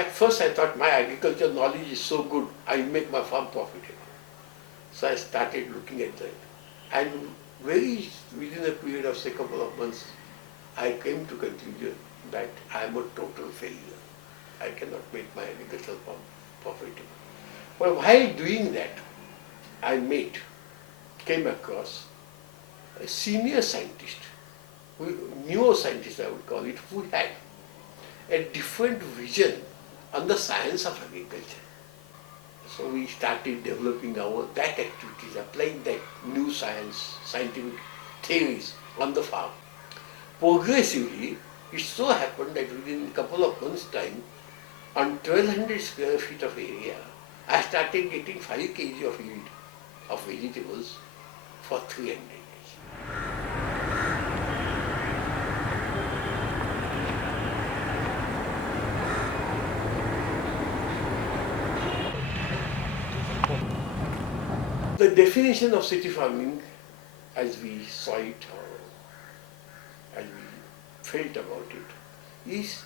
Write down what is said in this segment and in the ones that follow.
at first I thought my agricultural knowledge is so good, I'll make my farm profitable. So I started looking at that. And within a period of say couple of months, I came to conclusion that I am a total failure. I cannot make my agricultural farm profitable. But while doing that, I came across a senior scientist, neuroscientist I would call it, who had a different vision on the science of agriculture. So we started developing that activities, applying that new scientific theories on the farm. Progressively, it so happened that within a couple of months' time, on 1200 square feet of area, I started getting 5 kg of yield of vegetables for 300 days. The definition of city farming, as we saw it or as we felt about it, is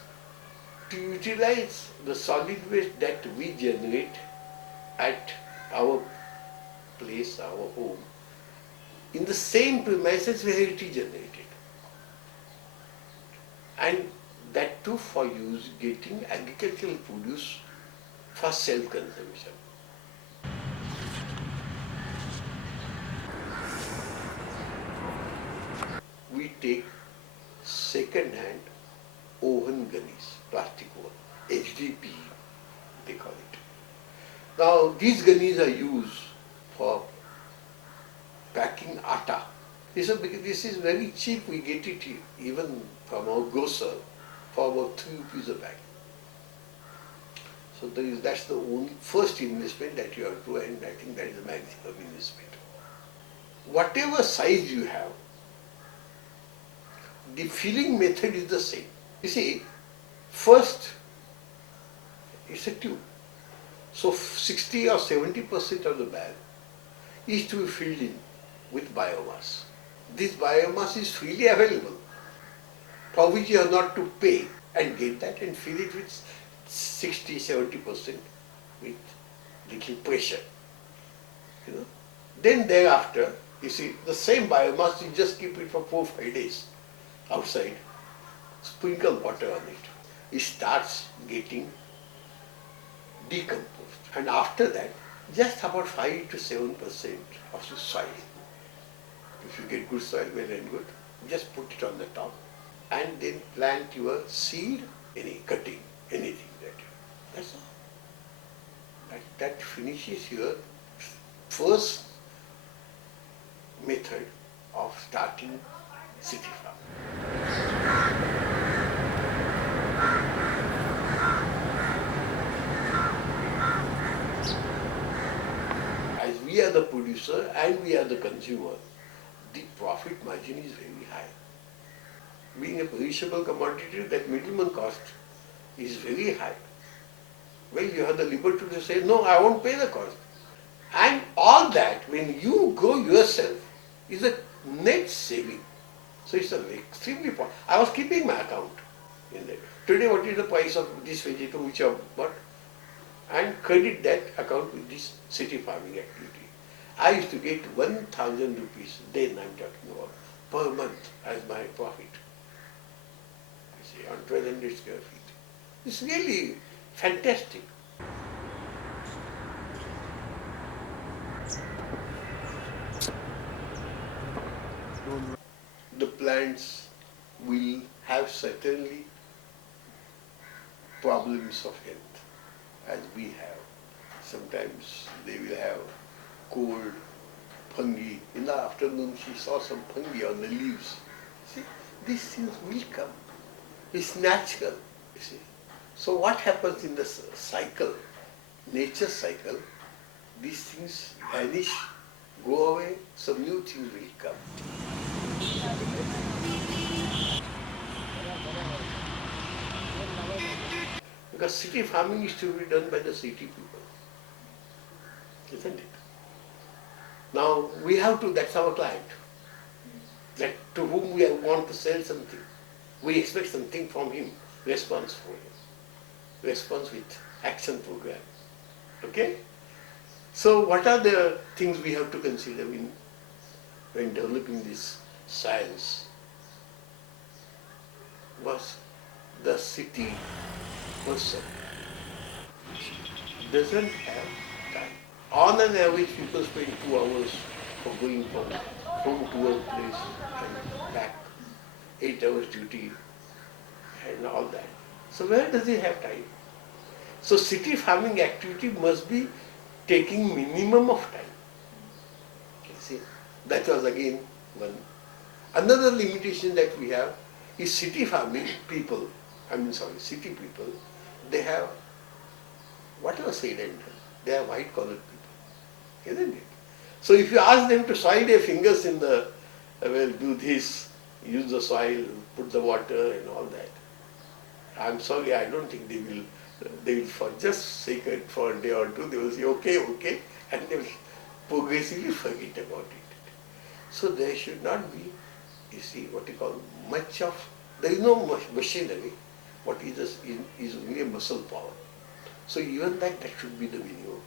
to utilize the solid waste that we generate at our place, our home, in the same premises where it is generated. And that too for getting agricultural produce for self-consumption. We take second-hand oven gunnies, plastic oven, HDP they call it. Now these gunnies are used for packing atta. This is very cheap, we get it even from our grocer for about 3 rupees a bag. So that's the only first investment that you have to do, and I think that is the maximum investment. Whatever size you have, the filling method is the same. You see, first it's a tube. So 60 or 70% of the bag is to be filled in with biomass. This biomass is freely available, for which you have not to pay, and get that and fill it with 60-70% with little pressure. Then thereafter, you see, the same biomass, you just keep it for 4-5 days outside, sprinkle water on it. It starts getting decomposed. And after that, just about 5 to 7% of the soil. If you get good soil, well and good, just put it on the top and then plant your seed, any cutting, anything. That's all. That finishes your first method of starting city farm. As we are the producer and we are the consumer, the profit margin is very high. Being a perishable commodity, that middleman cost is very high. Well, you have the liberty to say, no, I won't pay the cost. And all that, when you grow yourself, is a net saving. So it's extremely important. I was keeping my account in that. Today, what is the price of this vegetable which I bought? And credit that account with this city farming activity. I used to get 1,000 rupees, then I'm talking about, per month as my profit. You see, on 1,200 square feet. It's really fantastic. The plants will have certainly problems of health, as we have. Sometimes they will have cold, fungi. In the afternoon she saw some fungi on the leaves. See, these things will come. It's natural, you see. So what happens in the cycle, nature cycle, these things vanish, go away, some new things will come. Because city farming is to be done by the city people, isn't it? Now we have to, that's our client, that to whom we want to sell something. We expect something from him, response from him. response with action program. Okay? So what are the things we have to consider when developing this science? Was the city person doesn't have time. On an average, people spend 2 hours for going from home to workplace and back, 8 hours duty and all that. So where does he have time? So city farming activity must be taking minimum of time. You see, that was again one. Another limitation that we have is city farming people, city people, they have whatever said and done, they are white collared people, isn't it? So if you ask them to soil their fingers in the, well, do this, use the soil, put the water and all that, I'm sorry, I don't think they will for just sake it for a day or two, they will say okay, okay, and they will progressively forget about it. So there should not be, you see, what you call much of, there is no machinery. What is only a muscle power. So even that should be the minimum.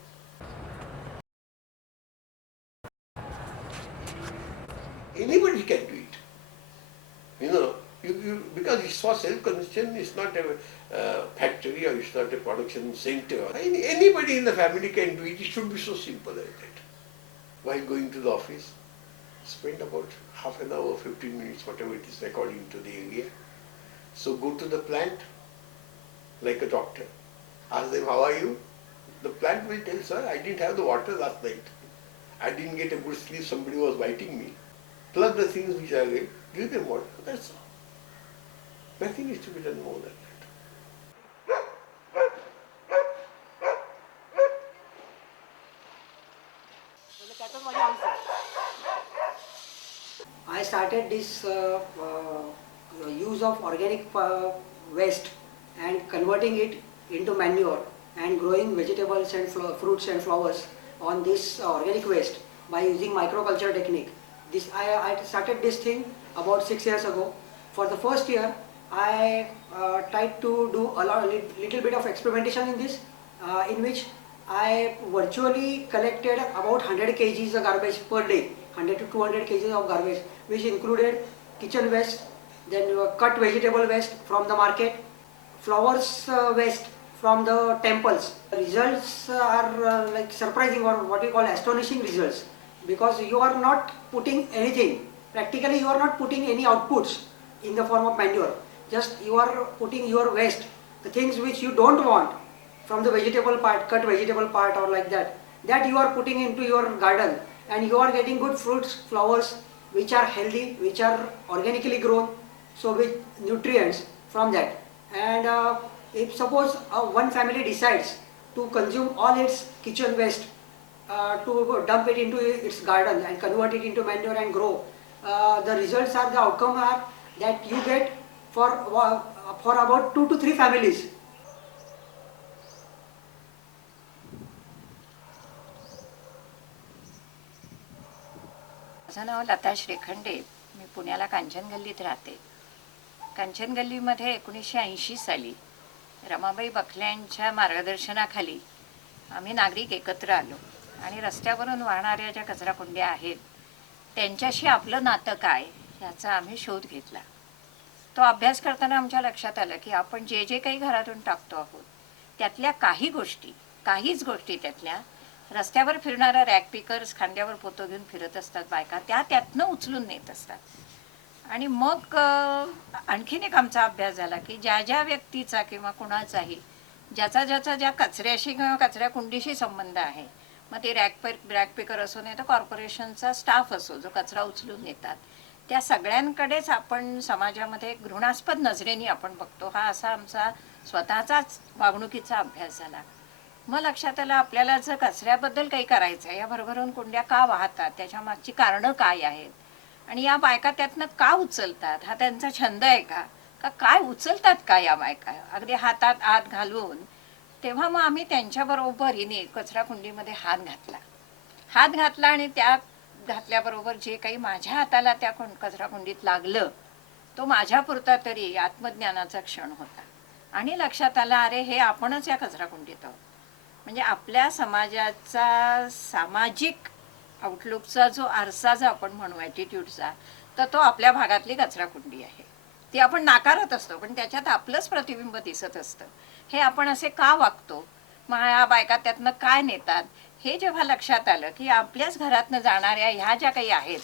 Anybody can do it. You know, because it's for self-consumption, it's not a factory or it's not a production center. Anybody in the family can do it. It should be so simple as that. While going to the office, spend about half an hour, 15 minutes, whatever it is, according to the area. So go to the plant like a doctor. Ask them, how are you? The plant will tell, sir, I didn't have the water last night. I didn't get a good sleep, somebody was biting me. Plus the things which are late, give them water, that's all. Nothing is to be done more than that. I started this use of organic waste and converting it into manure and growing vegetables and fruits and flowers on this organic waste by using microculture technique. I started this thing about 6 years ago. For the first year, I tried to do little bit of experimentation in this, in which I virtually collected about 100 kgs of garbage per day, 100 to 200 kgs of garbage, which included kitchen waste, then cut vegetable waste from the market, flowers waste from the temples. The results are like surprising, or what you call astonishing results, because you are not putting anything. Practically you are not putting any outputs in the form of manure. Just you are putting your waste, the things which you don't want from the vegetable part, cut vegetable part or like that you are putting into your garden, and you are getting good fruits, flowers which are healthy, which are organically grown, so with nutrients from that. And if suppose one family decides to consume all its kitchen waste, to dump it into its garden and convert it into manure and grow, the results are, the outcome are that you get for about 2 to 3 families. माझं नाव लता श्रीखंडे. मी पुण्याला कांचन गल्लीत राहते. कांचन गल्लीमध्ये 1980 साली रमाबाई बखल्यांच्या मार्गदर्शनाखाली आम्ही नागरिक एकत्र आलो आणि रस्त्यावरून वाहणाऱ्या ज्या कचराकुंड्या आहेत त्यांच्याशी आपलं नातं काय याचा आम्ही शोध घेतला. तो अभ्यास करताना आमच्या लक्षात आलं की आपण जे जे काही घरातून टाकतो आहोत त्यातल्या काहीच गोष्टी त्यातल्या रस्त्यावर फिरणाऱ्या रॅक पिकर्स खांद्यावर पोतं घेऊन फिरत असतात बायका, त्यातनं उचलून नेत असतात. आणि मग आणखीन एक आमचा अभ्यास झाला की ज्या व्यक्तीचा किंवा कुणाचाही ज्याचा ज्या कचऱ्याशी किंवा कचऱ्या कुंडीशी संबंध आहे, मग ते रॅक पिकर असो नाही तर कॉर्पोरेशनचा स्टाफ असो जो कचरा उचलून नेतात, त्या सगळ्यांकडेच आपण समाजामध्ये घृणास्पद नजरेने आपण बघतो. हा असा आमचा स्वतःचाच वागणुकीचा अभ्यास झाला. मग लक्षात आलं आपल्याला जर कचऱ्याबद्दल काही करायचं आहे, या भरभरून कुंड्या का वाहतात, त्याच्या मागची कारणं काय आहेत आणि या बायका त्यातनं का उचलतात, हा त्यांचा छंद आहे का काय उचलतात का या बायका अगदी हातात आत घालून. तेव्हा मग आम्ही त्यांच्याबरोबरीने कचरा कुंडीमध्ये हात घातला आणि त्यात घातल्याबरोबर जे काही माझ्या हाताला त्या कचरा कुंडीत लागलं तो माझ्यापुरता तरी आत्मज्ञानाचा क्षण होता. आणि लक्षात आलं अरे हे आपणच या कचरा कुंडीत आहोत. म्हणजे आपल्या समाजाचा सामाजिक आउटलुकचा जो आरसा जो आपण म्हणू ॲटिट्यूडचा, तर तो आपल्या भागातली कचरा कुंडी आहे. ती आपण नाकारत असतो पण त्याच्यात आपलंच प्रतिबिंब दिसत असतं. हे आपण असे का वागतो, मग ह्या बायका त्यातनं काय नेतात, हे जेव्हा लक्षात आलं की आपल्याच घरातनं जाणाऱ्या ह्या ज्या काही आहेत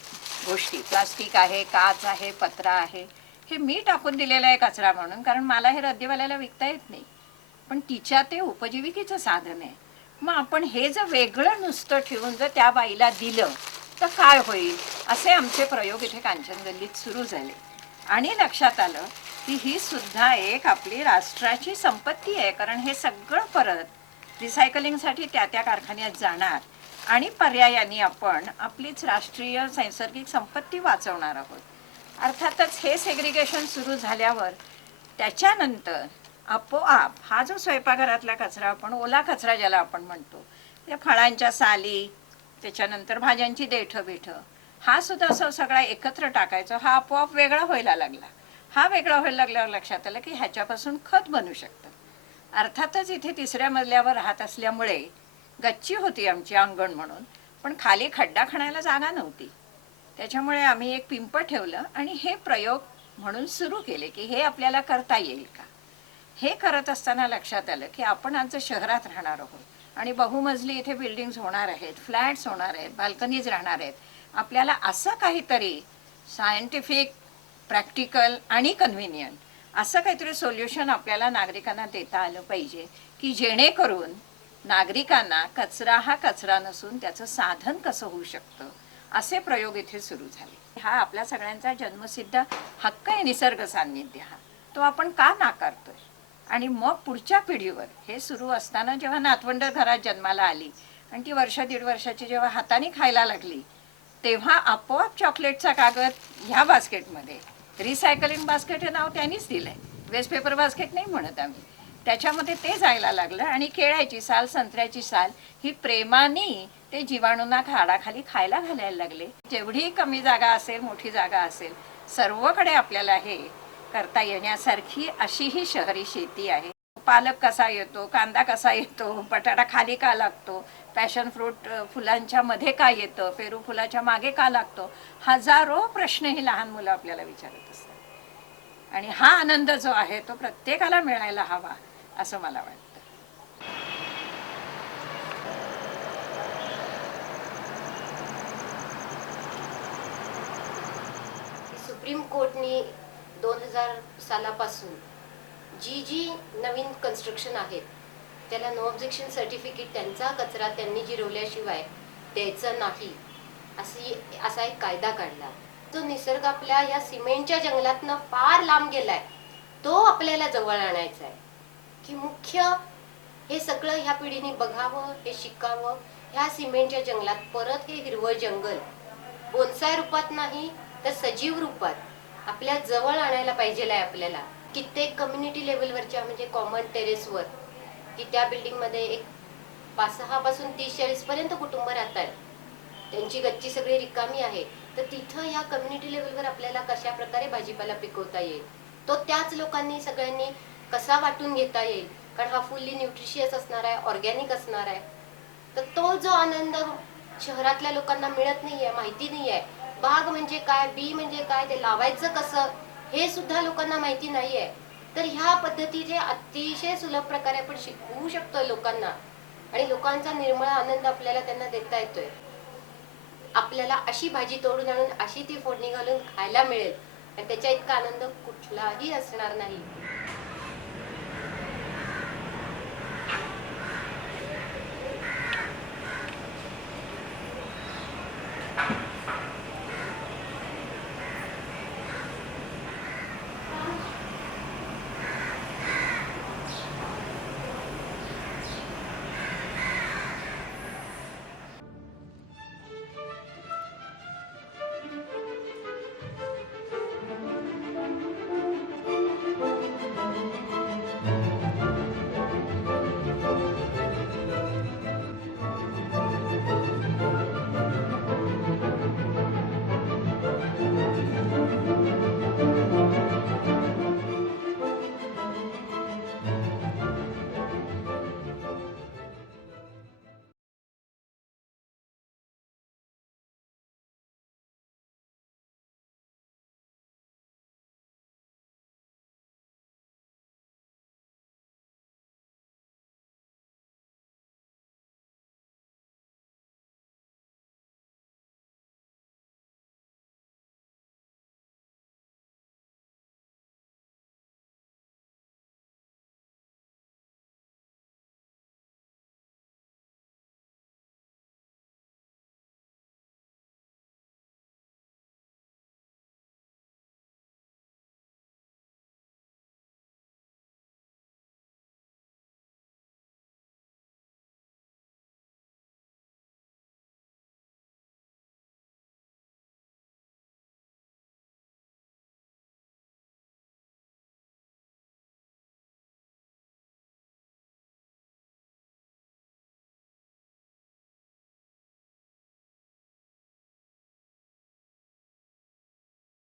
गोष्टी, प्लास्टिक आहे, काच आहे, पत्रा आहे, हे मी टाकून दिलेलं आहे कचरा म्हणून, कारण मला हे रद्दीवाल्याला विकता येत नाही, पण तिच्या ते उपजीविकेचं साधन आहे. मग आपण हे जर वेगळं नुसतं ठेवून जर त्या बाईला दिलं तर काय होईल, असे आमचे प्रयोग इथे कांचन गल्लीत सुरू झाले. आणि लक्षात आलं की ही सुद्धा एक आपली राष्ट्राची संपत्ती आहे, कारण हे सगळं परत रिसायकलिंगसाठी त्या त्या कारखान्यात जाणार आणि पर्यायाने आपण आपलीच राष्ट्रीय नैसर्गिक संपत्ती वाचवणार आहोत. अर्थातच हे सेग्रिगेशन सुरू झाल्यावर त्याच्यानंतर आपोआप हा जो स्वयंपाकघरातला कचरा, आपण ओला कचरा ज्याला आपण म्हणतो, त्या फळांच्या साली, त्याच्यानंतर भाज्यांची देठं बिठं, हा सुद्धा असं सगळा एकत्र टाकायचा, हा आपोआप वेगळा व्हायला लागला. हा वेगळा व्हायला लागल्यावर लक्षात आलं की ह्याच्यापासून खत बनू शकतं. अर्थातच इथे तिसऱ्या मजल्यावर राहत असल्यामुळे गच्ची होती आमची अंगण म्हणून, पण खाली खड्डा खणायला जागा नव्हती. त्याच्यामुळे आम्ही एक पिंप ठेवलं आणि हे प्रयोग म्हणून सुरू केले की हे आपल्याला करता येईल का. हे करत असताना लक्षात आलं की आपण आज शहरात राहणार आहोत आणि बहुमजली इथे बिल्डिंग्स होणार आहेत, फ्लॅट्स होणार आहेत, बाल्कनीज राहणार आहेत. आपल्याला असं काहीतरी सायंटिफिक, प्रॅक्टिकल आणि कन्व्हिनियंट असं काहीतरी सोल्युशन आपल्याला नागरिकांना देता आलं पाहिजे की जेणेकरून नागरिकांना कचरा हा कचरा नसून त्याचं साधन कसं होऊ शकतं, असे प्रयोग इथे सुरू झाले. हा आपल्या सगळ्यांचा जन्मसिद्ध हक्क आहे निसर्ग सान्निध्य, हा तो आपण का नाकारतोय. आणि मग पुढच्या पिढीवर हे सुरू असताना जेव्हा नातवंड घरात जन्माला आली आणि ती वर्ष दीड वर्षाची जेव्हा हाताने खायला लागली, तेव्हा आपोआप चॉकलेटचा कागद ह्या बास्केटमध्ये, रिसायकलिंग बास्केट हे नाव त्यांनीच दिलं आहे, वेस्ट पेपर बास्केट नाही म्हणत आम्ही, त्याच्यामध्ये ते जायला लागलं. आणि केळ्याची साल, संत्र्याची साल ही प्रेमाने ते जीवाणूंना झाडाखाली खायला घालायला लागले. जेवढी कमी जागा असेल, मोठी जागा असेल, सर्वकडे आपल्याला हे करता येण्यासारखी अशी ही शहरी शेती आहे. पालक कसा येतो, कांदा कसा येतो, बटाटा खाली का लागतो, पॅशन फ्रूट फुलांच्या मध्ये का येतं, पेरू फुलाच्या मागे का लागतो, हजारो प्रश्न ही लहान मुलं आपल्याला विचारत असतात. आणि हा आनंद जो आहे तो प्रत्येकाला मिळायला हवा असं मला वाटतं. सुप्रीम कोर्टनी 2000 सालापासून जी नवीन कन्स्ट्रक्शन आहेत त्याला नो ऑब्जेक्शन सर्टिफिकेट, त्यांचा कचरा त्यांनी जिरवल्याशिवाय द्यायचं नाही असा एक कायदा काढला. तो निसर्ग आपल्या या सिमेंटच्या जंगलातनं फार लांब गेलाय, तो आपल्याला जवळ आणायचा आहे. की मुख्य हे सगळं ह्या पिढीने बघावं, हे शिकावं. ह्या सिमेंटच्या जंगलात परत हे हिरवं जंगल बोनसाय रूपात नाही तर सजीव रूपात आपल्या जवळ आणायला पाहिजे आहे आपल्याला. कित्येक कम्युनिटी लेवलवरच्या म्हणजे कॉमन टेरेसवर की त्या बिल्डिंग मध्ये एक 5-6 पासून 30-40 पर्यंत कुटुंब राहतात, त्यांची गच्ची सगळी रिकामी आहे, तर तिथं या कम्युनिटी लेवलवर आपल्याला कशा प्रकारे भाजीपाला पिकवता येईल, तो त्याच लोकांनी सगळ्यांनी कसा वाटून घेता येईल, कारण हा फुल्ली न्यूट्रिशियस असणार आहे, ऑर्गॅनिक असणार आहे. तर तो जो आनंद शहरातल्या लोकांना मिळत नाहीये, माहिती नाहीये. बाग म्हणजे काय, बी म्हणजे काय, ते लावायचं कसं हे सुद्धा लोकांना माहिती नाहीये. तर ह्या पद्धतीचे अतिशय सुलभ प्रकारे आपण शिकवू शकतोय लोकांना आणि लोकांचा निर्मळ आनंद आपल्याला त्यांना देता येतोय. आपल्याला अशी भाजी तोडून आणून अशी ती फोडणी घालून खायला मिळेल आणि त्याच्या इतका आनंद कुठलाही असणार नाही.